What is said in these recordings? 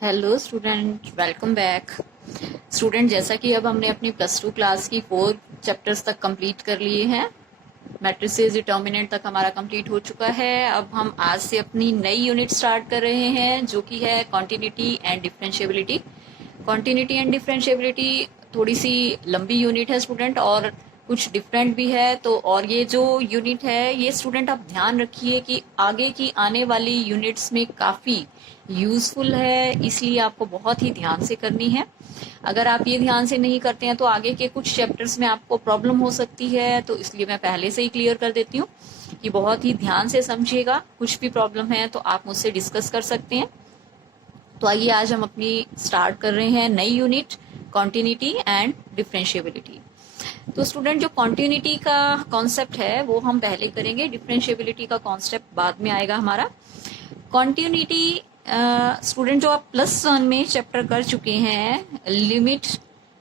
Hello student, welcome back. Student, जैसा कि अब हमने अपनी +2 क्लास की 4 चैप्टर्स तक कंप्लीट कर लिए हैं। मैट्रिसेस डिटर्मिनेंट तक हमारा कंप्लीट हो चुका है। अब हम आज से अपनी नई यूनिट स्टार्ट कर रहे हैं, जो कि है continuity and differentiability. Continuity and differentiability थोड़ी सी लंबी यूनिट है स्टूडेंट, और कुछ डिफरेंट भी है। तो और ये जो यूनिट है, ये स्टूडेंट आप ध्यान रखिए कि आगे की आने वाली यूनिट्स में काफ़ी यूजफुल है, इसलिए आपको बहुत ही ध्यान से करनी है। अगर आप ये ध्यान से नहीं करते हैं तो आगे के कुछ चैप्टर्स में आपको प्रॉब्लम हो सकती है, तो इसलिए मैं पहले से ही क्लियर कर देती हूँ कि बहुत ही ध्यान से समझिएगा। कुछ भी प्रॉब्लम है तो आप मुझसे डिस्कस कर सकते हैं। तो आइए आज हम अपनी स्टार्ट कर रहे हैं नई यूनिट, कॉन्टिन्यूटी एंड डिफरेंशिएबिलिटी। तो स्टूडेंट, जो कॉन्टिन्यूटी का कॉन्सेप्ट है वो हम पहले करेंगे, डिफरेंशिएबिलिटी का कॉन्सेप्ट बाद में आएगा हमारा। कॉन्टिन्यूटी स्टूडेंट, जो आप +1 में चैप्टर कर चुके हैं, लिमिट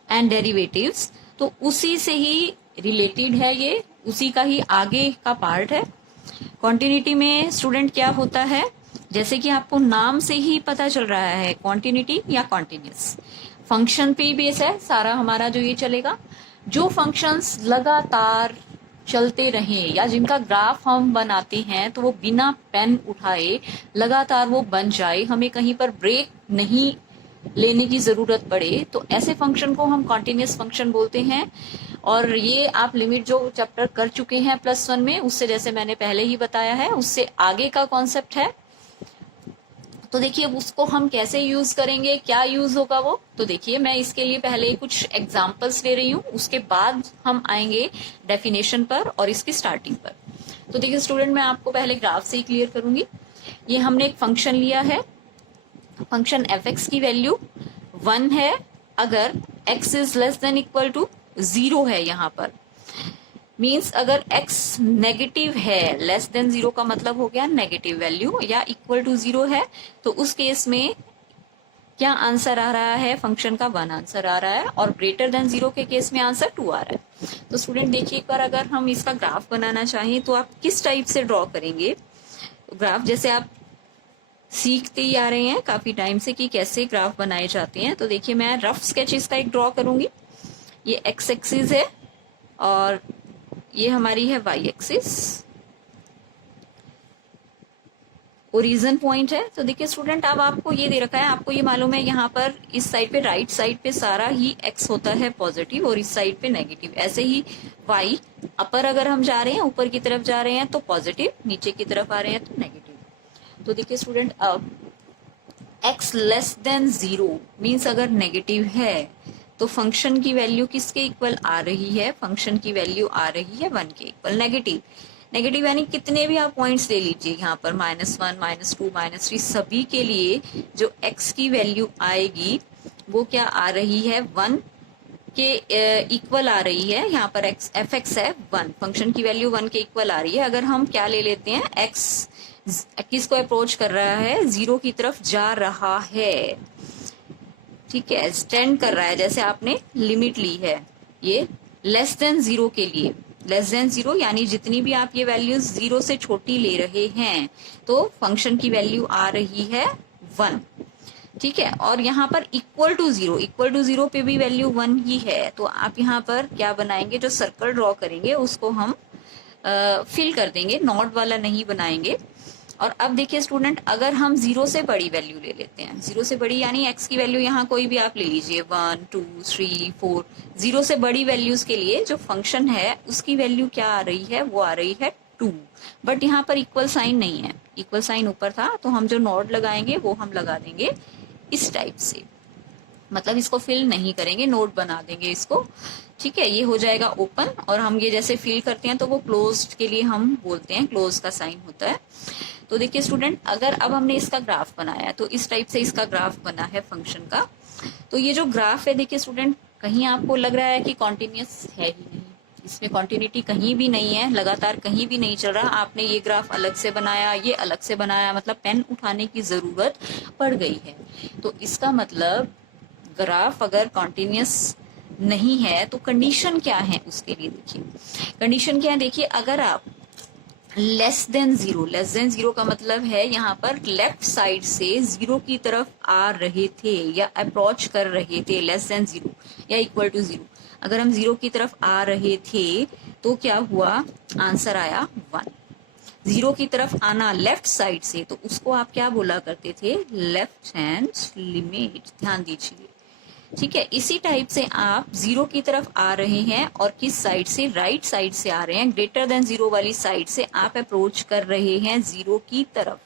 एंड डेरिवेटिव्स, तो उसी से ही रिलेटेड है, ये उसी का ही आगे का पार्ट है। कॉन्टिन्यूटी में स्टूडेंट क्या होता है, जैसे कि आपको नाम से ही पता चल रहा है, कॉन्टिन्यूटी या कॉन्टिन्यूस फंक्शन पे बेस है सारा हमारा जो ये चलेगा। जो फंक्शंस लगातार चलते रहें या जिनका ग्राफ हम बनाते हैं तो वो बिना पेन उठाए लगातार वो बन जाए, हमें कहीं पर ब्रेक नहीं लेने की जरूरत पड़े, तो ऐसे फंक्शन को हम कॉन्टिन्यूस फंक्शन बोलते हैं। और ये आप लिमिट जो चैप्टर कर चुके हैं +1 में, उससे जैसे मैंने पहले ही बताया है, उससे आगे का कॉन्सेप्ट है। तो देखिए उसको हम कैसे यूज करेंगे, क्या यूज होगा वो, तो देखिए मैं इसके लिए पहले कुछ एग्जांपल्स ले रही हूँ, उसके बाद हम आएंगे डेफिनेशन पर और इसकी स्टार्टिंग पर। तो देखिए स्टूडेंट, मैं आपको पहले ग्राफ से ही क्लियर करूंगी। ये हमने एक फंक्शन लिया है, फंक्शन f(x) की वैल्यू 1 है अगर x is less than equal to 0 है। यहाँ पर मीन्स अगर x नेगेटिव है, लेस देन 0 का मतलब हो गया नेगेटिव वैल्यू, या इक्वल टू 0 है, तो उस केस में क्या आंसर आ रहा है, फंक्शन का 1 आंसर आ रहा है, और ग्रेटर देन 0 के केस में आंसर 2 आ रहा है। तो स्टूडेंट देखिए, एक बार अगर हम इसका ग्राफ बनाना चाहें तो आप किस टाइप से ड्रॉ करेंगे ग्राफ, जैसे आप सीखते ही आ रहे हैं काफी टाइम से कि कैसे ग्राफ बनाए जाते हैं। तो देखिए मैं रफ स्केच इसका एक ड्रॉ करूंगी। ये x एक्सिस है और ये हमारी है y एक्सिस, ओरिजिन पॉइंट है। तो देखिए स्टूडेंट, अब आपको ये दे रखा है, आपको ये मालूम है यहाँ पर इस साइड पे, राइट साइड पे सारा ही x होता है पॉजिटिव और इस साइड पे नेगेटिव। ऐसे ही y अपर अगर हम जा रहे हैं, ऊपर की तरफ जा रहे हैं तो पॉजिटिव, नीचे की तरफ आ रहे हैं तो नेगेटिव। तो देखिए स्टूडेंट, अब x लेस देन 0 मीन्स अगर नेगेटिव है तो फंक्शन की वैल्यू किसके इक्वल आ रही है, फंक्शन की वैल्यू आ रही है 1 के इक्वल। नेगेटिव नेगेटिव यानी कितने भी आप पॉइंट्स ले लीजिए, यहाँ पर -1 -2 -3 सभी के लिए जो x की वैल्यू आएगी वो क्या आ रही है, 1 के इक्वल आ रही है। यहाँ पर f(x) है 1, फंक्शन की वैल्यू 1 के इक्वल आ रही है। अगर हम क्या ले लेते हैं, x किसको अप्रोच कर रहा है, 0 की तरफ जा रहा है, ठीक है, स्टैंड कर रहा है, जैसे आपने लिमिट ली है ये लेस देन 0 के लिए। लेस देन 0 यानी जितनी भी आप ये वैल्यूज 0 से छोटी ले रहे हैं तो फंक्शन की वैल्यू आ रही है 1, ठीक है। और यहाँ पर इक्वल टू 0 पे भी वैल्यू 1 ही है। तो आप यहाँ पर क्या बनाएंगे, जो सर्कल ड्रॉ करेंगे उसको हम फिल कर देंगे, नॉट वाला नहीं बनाएंगे। और अब देखिए स्टूडेंट, अगर हम 0 से बड़ी वैल्यू ले लेते हैं, 0 से बड़ी यानी x की वैल्यू यहाँ कोई भी आप ले लीजिए, 1 2 3 4, 0 से बड़ी वैल्यूज के लिए जो फंक्शन है उसकी वैल्यू क्या आ रही है, वो आ रही है 2। बट यहाँ पर इक्वल साइन नहीं है, इक्वल साइन ऊपर था, तो हम जो नॉट लगाएंगे वो हम लगा देंगे इस टाइप से, मतलब इसको फिल नहीं करेंगे, नोट बना देंगे इसको, ठीक है। ये हो जाएगा ओपन, और हम ये जैसे फिल करते हैं तो वो क्लोज्ड के लिए हम बोलते हैं, क्लोज का साइन होता है। तो देखिए स्टूडेंट, अगर अब हमने इसका ग्राफ बनाया तो इस टाइप से इसका ग्राफ बना है फंक्शन का। तो ये जो ग्राफ है, देखिए स्टूडेंट, कहीं आपको लग रहा है कि कॉन्टिन्यूस है ही नहीं, इसमें कॉन्टिन्यूटी कहीं भी नहीं है, लगातार कहीं भी नहीं चल रहा। आपने ये ग्राफ अलग से बनाया, ये अलग से बनाया, मतलब पेन उठाने की जरूरत पड़ गई है। तो इसका मतलब ग्राफ अगर कॉन्टिन्यूस नहीं है तो कंडीशन क्या है उसके लिए, देखिए कंडीशन क्या है। देखिए अगर आप less than zero, less than zero का मतलब है यहाँ पर लेफ्ट साइड से जीरो की तरफ आ रहे थे या अप्रोच कर रहे थे, लेस देन जीरो या इक्वल टू जीरो। अगर हम जीरो की तरफ आ रहे थे तो क्या हुआ, आंसर आया 1। जीरो की तरफ आना लेफ्ट साइड से, तो उसको आप क्या बोला करते थे, लेफ्ट हैंड लिमिट। ध्यान दीजिए, ठीक है। इसी टाइप से आप जीरो की तरफ आ रहे हैं और किस साइड से, राइट साइड से आ रहे हैं, ग्रेटर देन जीरो वाली साइड से आप अप्रोच कर रहे हैं जीरो की तरफ,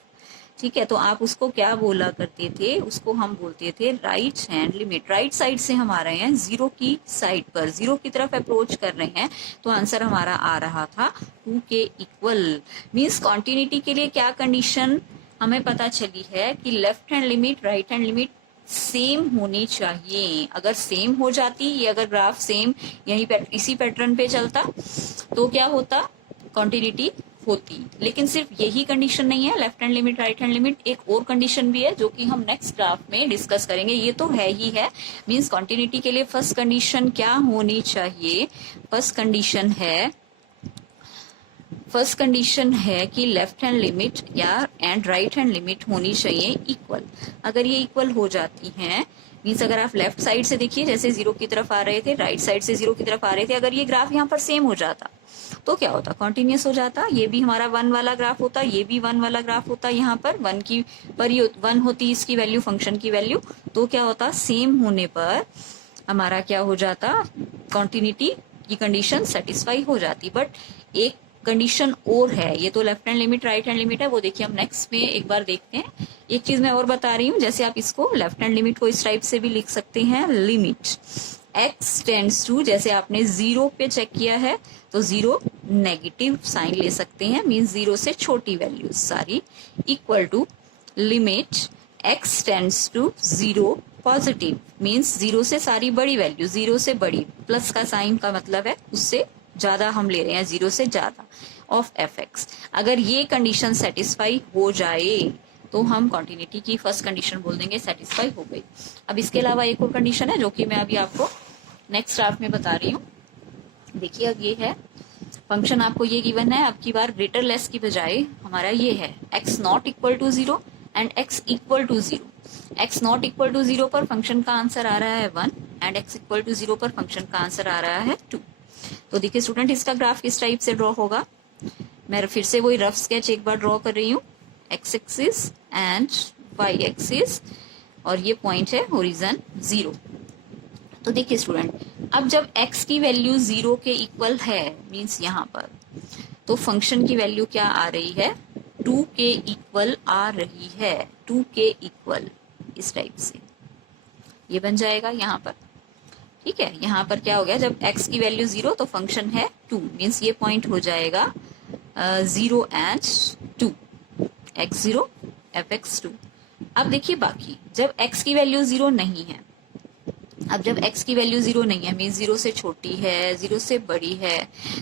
ठीक है। तो आप उसको क्या बोला करते थे, उसको हम बोलते थे right hand limit. Right side से हम आ रहे हैं जीरो की साइड पर, जीरो की तरफ अप्रोच कर रहे हैं, तो आंसर हमारा आ रहा था 2 के इक्वल। मीन्स कॉन्टिन्यूटी के लिए क्या कंडीशन हमें पता चली है कि left hand limit right hand limit same होनी चाहिए। अगर सेम हो जाती, ये अगर ग्राफ सेम यही इसी पैटर्न पे चलता तो क्या होता, कॉन्टिन्यूटी होती। लेकिन सिर्फ यही कंडीशन नहीं है, left hand limit right hand limit, एक और कंडीशन भी है जो कि हम नेक्स्ट ग्राफ में डिस्कस करेंगे। ये तो है ही है, मींस कॉन्टिन्यूटी के लिए फर्स्ट कंडीशन क्या होनी चाहिए, फर्स्ट कंडीशन है कि लेफ्ट हैंड लिमिट या एंड राइट हैंड लिमिट होनी चाहिए इक्वल। अगर ये इक्वल हो जाती हैं, मीन्स अगर आप लेफ्ट साइड से देखिए, जैसे जीरो की तरफ आ रहे थे, राइट साइड से जीरो की तरफ आ रहे थे, अगर ये ग्राफ यहाँ पर सेम हो जाता तो क्या होता, कॉन्टिन्यूस हो जाता। ये भी हमारा 1 वाला ग्राफ होता, ये भी 1 वाला ग्राफ होता। यहाँ पर 1 की पर 1 होती इसकी वैल्यू, फंक्शन की वैल्यू, तो क्या होता, सेम होने पर हमारा क्या हो जाता, कॉन्टिन्यूटी की कंडीशन सेटिस्फाई हो जाती। बट एक कंडीशन और है, ये तो left hand limit right hand limit है, वो देखिए हम नेक्स्ट में एक बार देखते हैं। एक चीज मैं और बता रही हूँ, जैसे आप इसको लेफ्ट हैंड लिमिट को इस टाइप से भी लिख सकते हैं, लिमिट x टेंड्स टू, जैसे आपने जीरो पे चेक किया है तो जीरो नेगेटिव साइन ले सकते हैं, मीन जीरो से छोटी वैल्यूज सारी, equal to limit x tends to zero positive, means zero से सारी बड़ी वैल्यू, जीरो से बड़ी, प्लस का साइन का मतलब है उससे ज्यादा हम ले रहे हैं, जीरो से ज्यादा, ऑफ एफ एक्स। अगर ये कंडीशन सेटिस्फाई हो जाए तो हम कॉन्टिन्यूटी की फर्स्ट कंडीशन बोल देंगे सेटिस्फाई हो गई। अब इसके अलावा एक और कंडीशन है जो कि मैं अभी आपको नेक्स्ट ग्राफ में बता रही हूँ। देखिए अब ये है फंक्शन, आपको ये गिवन है, अब की बार ग्रेटर लेस की बजाय हमारा ये है x not equal to zero and x equal to zero. x not equal to zero पर फंक्शन का आंसर आ रहा है 1 and x equal to zero पर फंक्शन का आंसर आ रहा है 2। तो देखिए स्टूडेंट, इसका ग्राफ किस टाइप से ड्रॉ होगा, मैं फिर से वही रफ स्केच एक बार ड्रॉ कर रही हूँ, x axis and y axis, और ये पॉइंट है ओरिजिन 0। तो देखिए स्टूडेंट, अब जब x की वैल्यू 0 के इक्वल है, मींस यहाँ पर, तो फंक्शन की वैल्यू क्या आ रही है, 2 के इक्वल आ रही है, 2 के इक्वल, इस टाइप से ये बन जाएगा यहाँ पर, ठीक है। यहाँ पर क्या हो गया, जब x की वैल्यू 0 तो फंक्शन है 2, मीन्स ये पॉइंट हो जाएगा 0 एंड 2, x0 fx2। अब देखिए बाकी, जब x की वैल्यू 0 नहीं है, अब जब x की वैल्यू 0 नहीं है, मीन्स 0 से छोटी है, 0 से बड़ी है,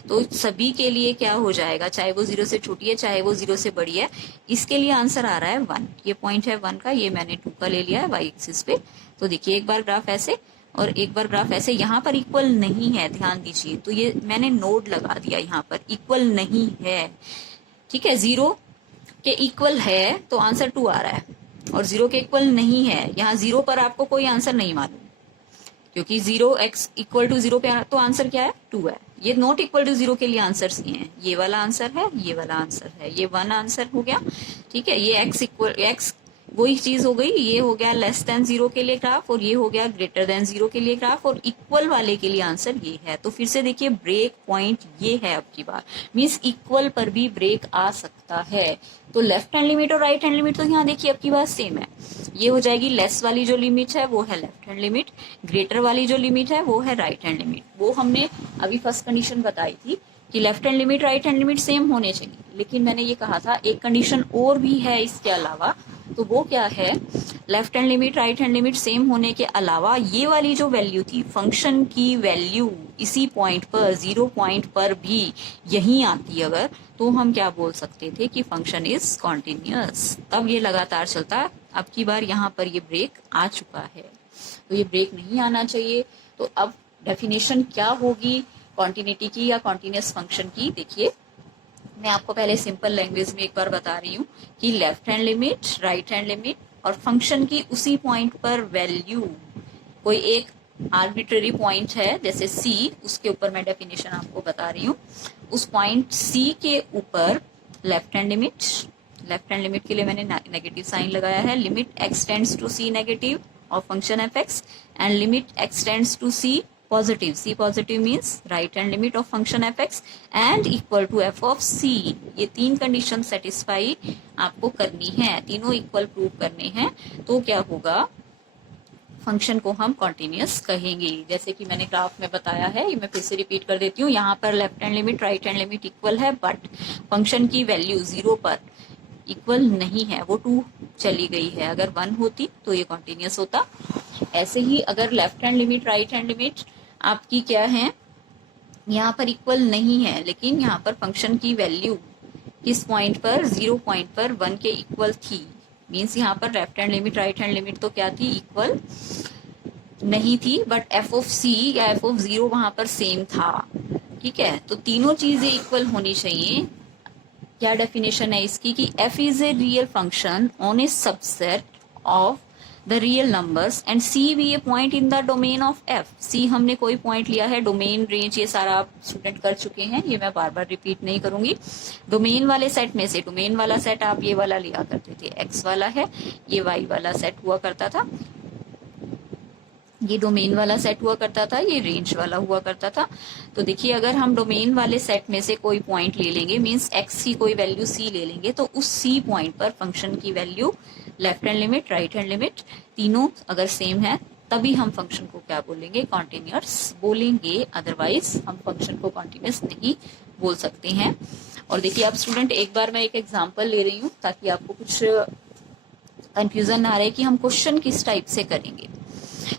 तो सभी के लिए क्या हो जाएगा, चाहे वो 0 से छोटी है चाहे वो 0 से बड़ी है, इसके लिए आंसर आ रहा है 1। ये पॉइंट है 1 का, ये मैंने 2 का ले लिया है y एक्सिस पे। तो देखिए एक बार ग्राफ ऐसे और एक बार ग्राफ ऐसे, यहाँ पर इक्वल नहीं है, ध्यान दीजिए, तो ये मैंने नोट लगा दिया, यहाँ पर इक्वल नहीं है, ठीक है। 0 के इक्वल है तो आंसर 2 आ रहा है, और 0 के इक्वल नहीं है, यहाँ 0 पर आपको कोई आंसर नहीं मालूम, क्योंकि 0x इक्वल टू 0 पे तो आंसर क्या है, 2 है। ये नॉट इक्वल टू 0 के लिए आंसर ये हैं, ये वाला आंसर है, ये वाला आंसर है, ये 1 आंसर हो गया, ठीक है। ये x वही चीज हो गई, ये हो गया लेस देन 0 के लिए ग्राफ, और ये हो गया ग्रेटर देन 0 के लिए ग्राफ, और इक्वल वाले के लिए आंसर ये है। तो फिर से देखिए ब्रेक पॉइंट ये है अब की बार, मीन्स इक्वल पर भी ब्रेक आ सकता है। तो लेफ्ट हैंड लिमिट और राइट हैंड लिमिट तो यहाँ देखिए अब की बार सेम है, ये हो जाएगी लेस वाली जो लिमिट है वो है लेफ्ट हैंड लिमिट, ग्रेटर वाली जो लिमिट है वो है राइट हैंड लिमिट। वो हमने अभी फर्स्ट कंडीशन बताई थी कि left hand limit right hand limit same होने चाहिए, लेकिन मैंने ये कहा था एक कंडीशन और भी है इसके अलावा, तो वो क्या है, left hand limit right hand limit same होने के अलावा ये वाली जो वैल्यू थी, फंक्शन की वैल्यू इसी पॉइंट पर, 0 पॉइंट पर भी यही आती अगर, तो हम क्या बोल सकते थे कि फंक्शन इज कॉन्टिन्यूअस, तब ये लगातार चलता। अब की बार यहाँ पर ये ब्रेक आ चुका है, तो ये ब्रेक नहीं आना चाहिए। तो अब डेफिनेशन क्या होगी कॉन्टिन्यूटी की या कॉन्टिन्यूअस फंक्शन की, देखिए मैं आपको पहले सिंपल लैंग्वेज में एक बार बता रही हूँ कि left hand limit, right hand limit और फंक्शन की उसी पॉइंट पर वैल्यू, कोई एक आर्बिट्ररी पॉइंट है जैसे सी, उसके ऊपर मैं डेफिनेशन आपको बता रही हूँ, उस पॉइंट सी के ऊपर left hand limit, left hand limit के लिए मैंने नेगेटिव साइन लगाया है, limit extends to C negative of function F X and limit extends to C positive, C positive means right hand limit of function F X and equal to F of C. ये तीन condition satisfy आपको करनी है, तीनों equal prove करने हैं, तो क्या होगा, फंक्शन को हम कॉन्टिन्यूस कहेंगे। जैसे कि मैंने ग्राफ में बताया है, ये मैं फिर से रिपीट कर देती हूँ, यहाँ पर left hand limit, right hand limit equal है, बट फंक्शन की वैल्यू 0 पर इक्वल नहीं है, वो 2 चली गई है। अगर 1 होती तो ये कॉन्टिन्यूस होता। ऐसे ही अगर left hand limit, right hand limit आपकी क्या है, यहाँ पर इक्वल नहीं है, लेकिन यहाँ पर फंक्शन की वैल्यू किस पॉइंट पर, 0 पॉइंट पर 1 के इक्वल थी, मीन्स यहाँ पर left hand limit, right hand limit तो क्या थी, इक्वल नहीं थी, बट एफ ऑफ सी या एफ ऑफ 0 वहां पर सेम था। ठीक है, तो तीनों चीजें इक्वल होनी चाहिए। क्या डेफिनेशन है इसकी कि f is a real function on a subset of the real numbers and c भी a point in the domain of f। c हमने कोई पॉइंट लिया है, डोमेन, रेंज, ये सारा आप स्टूडेंट कर चुके हैं, ये मैं बार बार रिपीट नहीं करूंगी। डोमेन वाले सेट में से, डोमेन वाला सेट आप ये वाला लिया करते थे, x वाला है, ये y वाला सेट हुआ करता था, ये डोमेन वाला सेट हुआ करता था, ये रेंज वाला हुआ करता था। तो देखिए, अगर हम डोमेन वाले सेट में से कोई पॉइंट ले लेंगे, मींस x की कोई वैल्यू c ले लेंगे, तो उस c पॉइंट पर फंक्शन की value, left hand limit, right hand limit तीनों अगर सेम है, तभी हम फंक्शन को क्या बोलेंगे, कॉन्टिन्यूअस बोलेंगे, अदरवाइज हम फंक्शन को कॉन्टिन्यूअस नहीं बोल सकते हैं। और देखिए आप स्टूडेंट, एक बार मैं एक एग्जाम्पल ले रही हूँ ताकि आपको कुछ कंफ्यूजन ना रहे कि हम क्वेश्चन किस टाइप से करेंगे।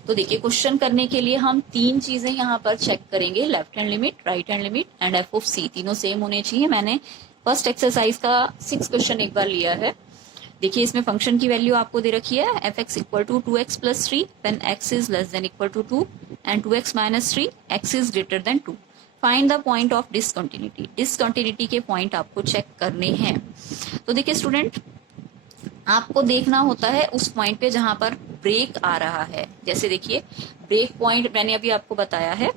तो देखिए, क्वेश्चन करने के लिए हम 3 चीजें यहाँ पर चेक करेंगे, left hand limit, right hand limit and F of C, तीनों सेम होने चाहिए। मैंने फर्स्ट एक्सरसाइज का 6 क्वेश्चन एक बार लिया है। देखिए, इसमें फंक्शन की वैल्यू आपको दे रखी है, f x equal to 2x plus 3 when x is less than equal to 2 and 2x minus 3 x is greater than 2। Find the point of discontinuity, discontinuity के पॉइंट आपको चेक करने हैं। तो देखिए स्टूडेंट, आपको देखना होता है उस पॉइंट पे जहां पर ब्रेक आ रहा है। जैसे देखिए, ब्रेक पॉइंट मैंने अभी आपको बताया है,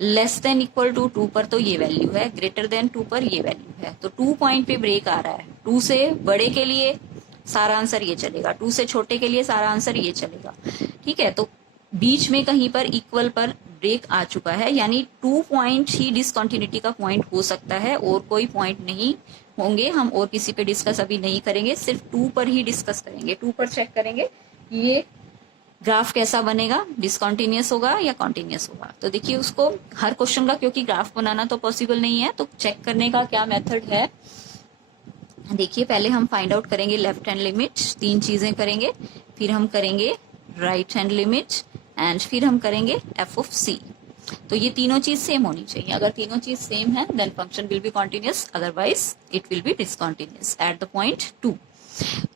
लेस देन इक्वल टू 2 पर तो ये वैल्यू है, ग्रेटर देन 2 पर ये वैल्यू है। तो 2 पॉइंट पे ब्रेक आ रहा है, 2 से बड़े के लिए सारा आंसर ये चलेगा, 2 से छोटे के लिए सारा आंसर ये चलेगा। ठीक है, तो बीच में कहीं पर इक्वल पर ब्रेक आ चुका है, यानी 2 पॉइंट ही डिसकंटिन्यूटी का पॉइंट हो सकता है, और कोई पॉइंट नहीं होंगे। हम और किसी पे डिस्कस अभी नहीं करेंगे, सिर्फ 2 पर ही डिस्कस करेंगे। 2 पर चेक करेंगे कि ये ग्राफ कैसा बनेगा, डिसकंटिन्यूअस होगा या कॉन्टिन्यूअस होगा। तो देखिए, उसको हर क्वेश्चन का, क्योंकि ग्राफ बनाना तो पॉसिबल नहीं है, तो चेक करने का क्या मेथड है, देखिए पहले हम फाइंड आउट करेंगे लेफ्ट हैंड लिमिट, 3 चीजें करेंगे, फिर हम करेंगे राइट हैंड लिमिट एंड फिर हम करेंगे एफ ऑफ सी। तो ये तीनों चीज सेम होनी चाहिए। अगर तीनों चीज सेम है then function will be continuous, otherwise it will be discontinuous at the point 2।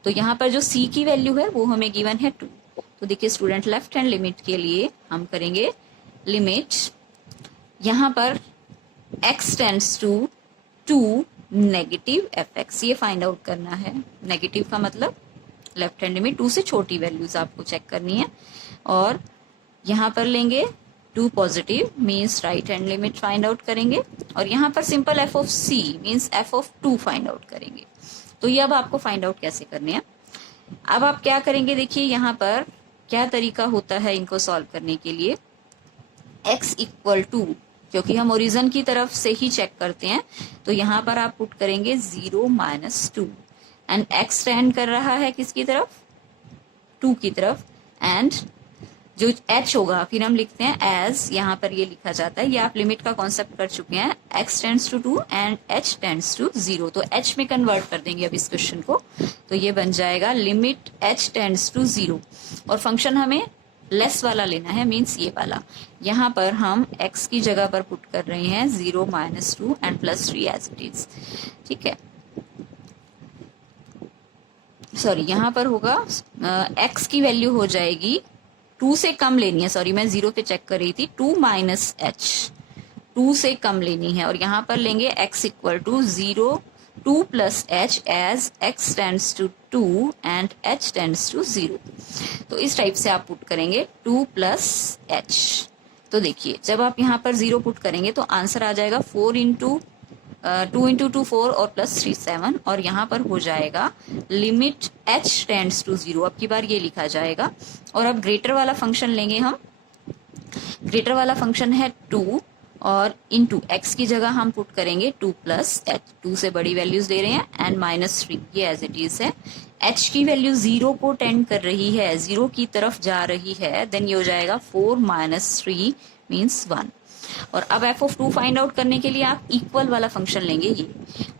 तो यहाँ पर जो c की वैल्यू है वो हमें गिवन है 2। तो देखिए स्टूडेंट, लेफ्ट हैंड लिमिट के लिए हम करेंगे लिमिट, यहाँ पर x tends to 2 negative f x, ये फाइंड आउट करना है। नेगेटिव का मतलब लेफ्ट हैंड लिमिट 2 से छोटी वैल्यूज आपको चेक करनी है, और यहाँ पर लेंगे 2 positive means right hand limit find out करेंगे, और यहाँ पर simple f of c means f of 2 find out करेंगे। तो ये अब आपको फाइंड आउट कैसे करने हैं। अब आप क्या करेंगे, देखिए यहाँ पर क्या तरीका होता है इनको सॉल्व करने के लिए। x इक्वल टू, क्योंकि हम ओरिजिन की तरफ से ही चेक करते हैं, तो यहाँ पर आप पुट करेंगे 0 माइनस 2 एंड x टेंड कर रहा है किसकी तरफ, 2 की तरफ, एंड जो h होगा फिर हम लिखते हैं एज, यहाँ पर ये लिखा जाता है, ये आप लिमिट का कॉन्सेप्ट कर चुके हैं, x tends to 2 and h tends to 0। तो h में कन्वर्ट कर देंगे अब इस क्वेश्चन को, तो ये बन जाएगा लिमिट h टेंड्स टू 0, और फंक्शन हमें लेस वाला लेना है, मीन्स ये वाला। यहाँ पर हम x की जगह पर पुट कर रहे हैं 0 minus 2 and plus 3 as it is. ठीक है, सॉरी यहाँ पर होगा x की वैल्यू हो जाएगी 2 से कम लेनी है, सॉरी मैं 0 पे चेक कर रही थी, 2 माइनस एच, 2 से कम लेनी है, और यहाँ पर लेंगे x equal to 0 2 plus h as x tends to 2 and h tends to 0। तो इस टाइप से आप पुट करेंगे 2 प्लस एच। तो देखिए जब आप यहाँ पर 0 पुट करेंगे तो आंसर आ जाएगा 4 इंटू 2 इंटू 2 4 और प्लस 3 7, और यहाँ पर हो जाएगा लिमिट h टेंड्स टू 0। अब की बार ये लिखा जाएगा। और अब ग्रेटर वाला फंक्शन लेंगे हम। ग्रेटर वाला फंक्शन है 2 और इनटू x की जगह हम पुट करेंगे 2 प्लस एच, 2 से बड़ी वैल्यूज दे रहे हैं, एंड -3, ये एज इट इज है। h की वैल्यू 0 को टेंड कर रही है, 0 की तरफ जा रही है, देन ये हो जाएगा 4 - 3 मीन्स 1। और अब f ऑफ 2 फाइंड आउट करने के लिए आप इक्वल वाला फंक्शन लेंगे ये,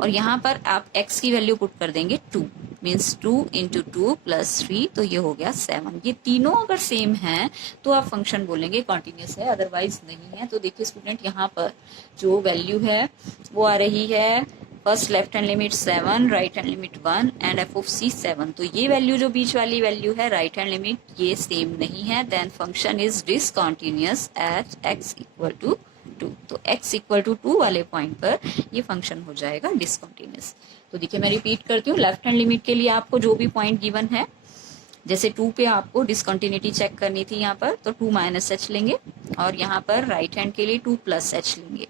और यहाँ पर आप x की वैल्यू पुट कर देंगे 2 मीन्स 2 इंटू 2 प्लस 3, तो ये हो गया 7। ये तीनों अगर सेम हैं तो आप फंक्शन बोलेंगे कॉन्टिन्यूस है, अदरवाइज नहीं है। तो देखिए स्टूडेंट, यहाँ पर जो वैल्यू है वो आ रही है first left hand limit 7, right hand limit 1 and f of c 7। तो ये वैल्यू जो बीच वाली वैल्यू है राइट हैंड लिमिट, ये सेम नहीं है, then function is discontinuous at x equal to 2। तो x इक्वल टू 2 वाले पॉइंट पर ये फंक्शन हो जाएगा डिसकंटिन्यूअस। तो देखिए मैं रिपीट करती हूँ, लेफ्ट हैंड लिमिट के लिए आपको जो भी पॉइंट गिवन है, जैसे 2 पे आपको डिसकंटिन्यूटी चेक करनी थी यहाँ पर, तो 2 माइनस एच लेंगे, और यहाँ पर राइट हैंड के लिए 2 प्लस एच लेंगे।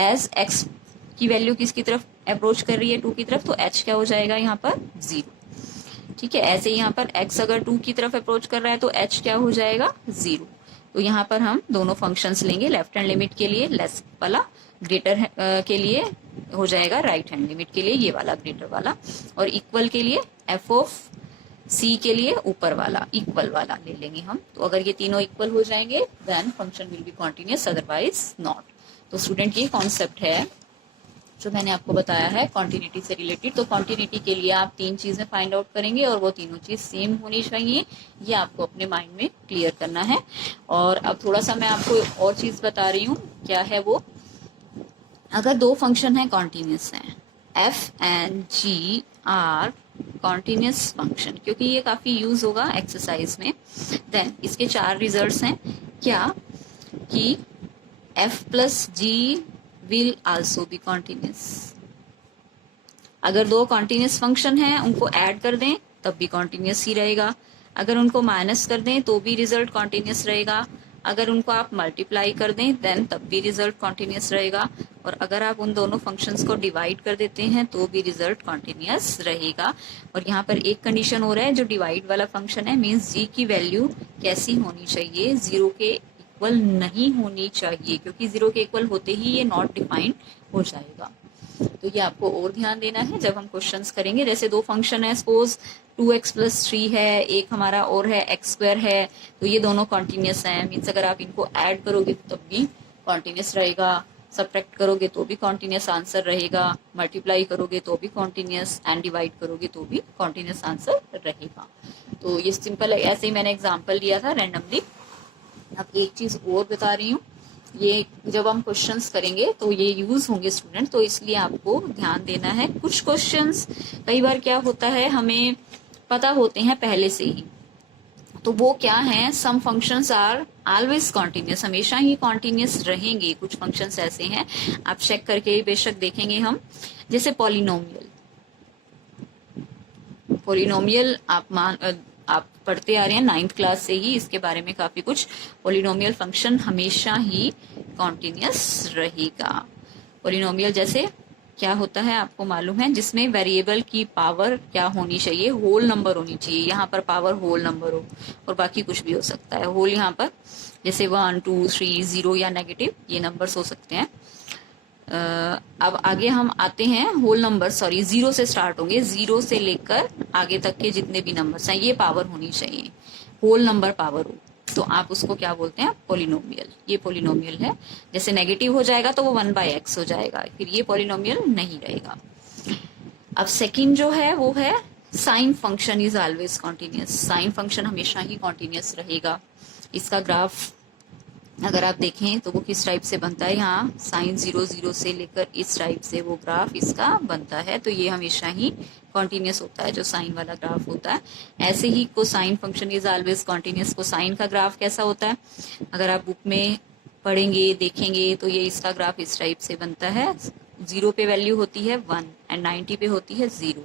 एज x की वैल्यू किसकी तरफ अप्रोच कर रही है, 2 की तरफ, तो h क्या हो जाएगा यहाँ पर 0। ठीक है, ऐसे ही यहाँ पर x अगर 2 की तरफ अप्रोच कर रहा है तो h क्या हो जाएगा 0। तो यहाँ पर हम दोनों फंक्शंस लेंगे, लेफ्ट हैंड लिमिट के लिए लेस वाला, ग्रेटर के लिए हो जाएगा राइट हैंड लिमिट के लिए ये वाला ग्रेटर वाला, और इक्वल के लिए f ऑफ c के लिए ऊपर वाला इक्वल वाला ले लेंगे हम। तो अगर ये तीनों इक्वल हो जाएंगे then function will be continuous, otherwise not. तो स्टूडेंट ये कॉन्सेप्ट है जो मैंने आपको बताया है कॉन्टिन्यूटी से रिलेटेड। तो कॉन्टिन्यूटी के लिए आप 3 चीजें फाइंड आउट करेंगे और वो तीनों चीज सेम होनी चाहिए, ये आपको अपने माइंड में क्लियर करना है। और अब थोड़ा सा मैं आपको और चीज बता रही हूँ, क्या है वो, अगर 2 फंक्शन है कॉन्टिन्यूस हैं, f and g are continuous function, क्योंकि ये काफी यूज होगा एक्सरसाइज में, देन इसके 4 रिजल्ट्स हैं क्या, कि f plus g will also be continuous। अगर 2 कॉन्टिन्यूस फंक्शन हैं उनको ऐड कर दें तब भी कॉन्टिन्यूस ही रहेगा, अगर उनको माइनस कर दें तो भी रिजल्ट कॉन्टिन्यूस रहेगा, अगर उनको आप मल्टीप्लाई कर दें देन तब भी रिजल्ट कॉन्टिन्यूस रहेगा, और अगर आप उन दोनों फंक्शंस को डिवाइड कर देते हैं तो भी रिजल्ट कॉन्टिन्यूस रहेगा। और यहाँ पर एक कंडीशन हो रहा है, जो डिवाइड वाला फंक्शन है, मीन्स जी की वैल्यू कैसी होनी चाहिए, 0 के इक्वल नहीं होनी चाहिए, क्योंकि 0 के इक्वल होते ही ये नॉट डिफाइंड हो जाएगा। तो ये आपको और ध्यान देना है जब हम क्वेश्चंस करेंगे। जैसे 2 फंक्शन है, सपोज 2x प्लस 3 है, एक हमारा और है x स्क्वायर है, तो ये दोनों कॉन्टिन्यूस हैं, मीन्स अगर आप इनको ऐड करोगे तब भी कॉन्टिन्यूस रहेगा, सब्ट्रैक्ट करोगे तो भी कॉन्टिन्यूस आंसर रहेगा, मल्टीप्लाई करोगे तो भी कॉन्टिन्यूस, एंड डिवाइड करोगे तो भी कॉन्टिन्यूस आंसर रहेगा। तो ये सिंपल है, ऐसे ही मैंने एग्जाम्पल लिया था रैंडमली। अब एक चीज और बता रही हूँ, ये जब हम क्वेश्चंस करेंगे तो ये यूज होंगे स्टूडेंट, तो इसलिए आपको ध्यान देना है। कुछ क्वेश्चंस कई बार क्या होता है, हमें पता होते हैं पहले से ही, तो वो क्या है, सम फंक्शंस आर ऑलवेज कॉन्टिन्यूस, हमेशा ही कॉन्टिन्यूस रहेंगे। कुछ फंक्शंस ऐसे हैं, आप चेक करके बेशक देखेंगे हम, जैसे पॉलिनोमियल। पॉलिनोमियल आप पढ़ते आ रहे हैं 9th क्लास से ही, इसके बारे में काफी कुछ। पॉलिनोमियल फंक्शन हमेशा ही कॉन्टिन्यूस रहेगा। पॉलिनोमियल जैसे क्या होता है आपको मालूम है, जिसमें वेरिएबल की पावर क्या होनी चाहिए, होल नंबर होनी चाहिए। यहाँ पर पावर होल नंबर हो, और बाकी कुछ भी हो सकता है। होल यहाँ पर जैसे 1 2 3 0 या नेगेटिव, ये नंबर्स हो सकते हैं। अब आगे हम आते हैं, होल नंबर, सॉरी 0 से स्टार्ट होंगे, 0 से लेकर आगे तक के जितने भी नंबर्स हैं ये पावर होनी चाहिए, होल नंबर पावर हो, तो आप उसको क्या बोलते हैं, पॉलिनोमियल। ये पॉलिनोमियल है। जैसे नेगेटिव हो जाएगा तो वो 1/x हो जाएगा, फिर ये पॉलिनोमियल नहीं रहेगा। अब सेकंड जो है वो है sine function is always continuous. Sine function हमेशा ही कॉन्टिन्यूस रहेगा। इसका ग्राफ अगर आप देखें तो वो किस टाइप से बनता है, यहाँ साइन 0 0 से लेकर इस टाइप से वो ग्राफ इसका बनता है, तो ये हमेशा ही कॉन्टिन्यूस होता है जो साइन वाला ग्राफ होता है। ऐसे ही cosine function is always continuous. Cosine का ग्राफ कैसा होता है, अगर आप बुक में पढ़ेंगे देखेंगे तो ये इसका ग्राफ इस टाइप से बनता है। 0 पे वैल्यू होती है 1 एंड 90 पे होती है 0,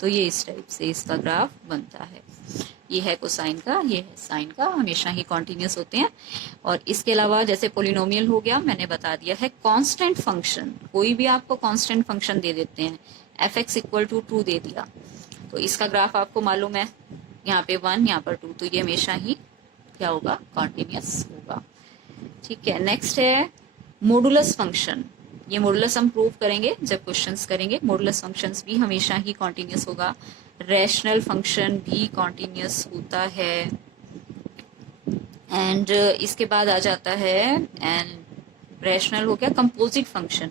तो ये इस टाइप से इसका ग्राफ बनता है। ये है कोसाइन का, ये है साइन का, हमेशा ही कॉन्टिन्यूस होते हैं। और इसके अलावा जैसे पोलिनोमियल हो गया, मैंने बता दिया है। कांस्टेंट फंक्शन, कोई भी आपको कांस्टेंट फंक्शन दे देते हैं, f(x = 2) दे दिया, तो इसका ग्राफ आपको मालूम है, यहाँ पे 1 यहाँ पर 2, तो ये हमेशा ही क्या होगा, कॉन्टिन्यूस होगा। ठीक है, नेक्स्ट है मॉडुलस फंक्शन। ये मॉडुलस हम प्रूव करेंगे जब क्वेश्चंस करेंगे। मॉडुलस फंक्शंस भी हमेशा ही कॉन्टिन्यूस होगा। रैशनल फंक्शन भी कॉन्टिन्यूस होता है। एंड इसके बाद आ जाता है, एंड रैशनल हो गया कंपोजिट फंक्शन।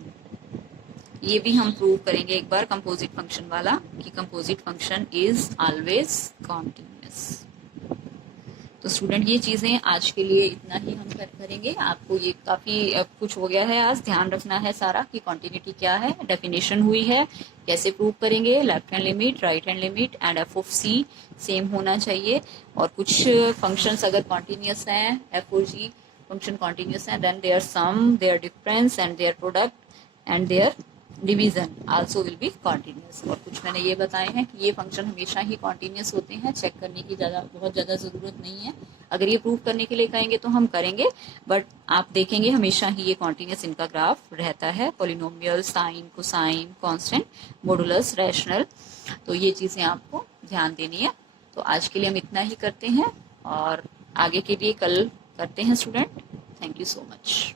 ये भी हम प्रूव करेंगे एक बार, कंपोजिट फंक्शन वाला, कि composite function is always continuous. तो स्टूडेंट ये चीजें आज के लिए इतना ही हम करेंगे। आपको ये काफी कुछ हो गया है आज, ध्यान रखना है सारा कि कॉन्टिन्यूटी क्या है, डेफिनेशन हुई है, कैसे प्रूव करेंगे, left hand limit, right hand limit and f(c) same होना चाहिए। और कुछ फंक्शंस अगर कॉन्टिन्यूस हैं, f और g फंक्शन कॉन्टिन्यूस हैं, then their sum, their difference and their product and their division also will be continuous. और कुछ मैंने ये बताए हैं कि ये फंक्शन हमेशा ही कॉन्टिन्यूस होते हैं, चेक करने की बहुत ज़्यादा ज़रूरत नहीं है। अगर ये प्रूव करने के लिए कहेंगे तो हम करेंगे, बट आप देखेंगे हमेशा ही ये कॉन्टिन्यूस इनका ग्राफ रहता है। Polynomial, sine, cosine, constant, modulus, rational, तो ये चीज़ें आपको ध्यान देनी है। तो आज के लिए हम इतना ही करते हैं और आगे के लिए कल करते हैं student. Thank you so much.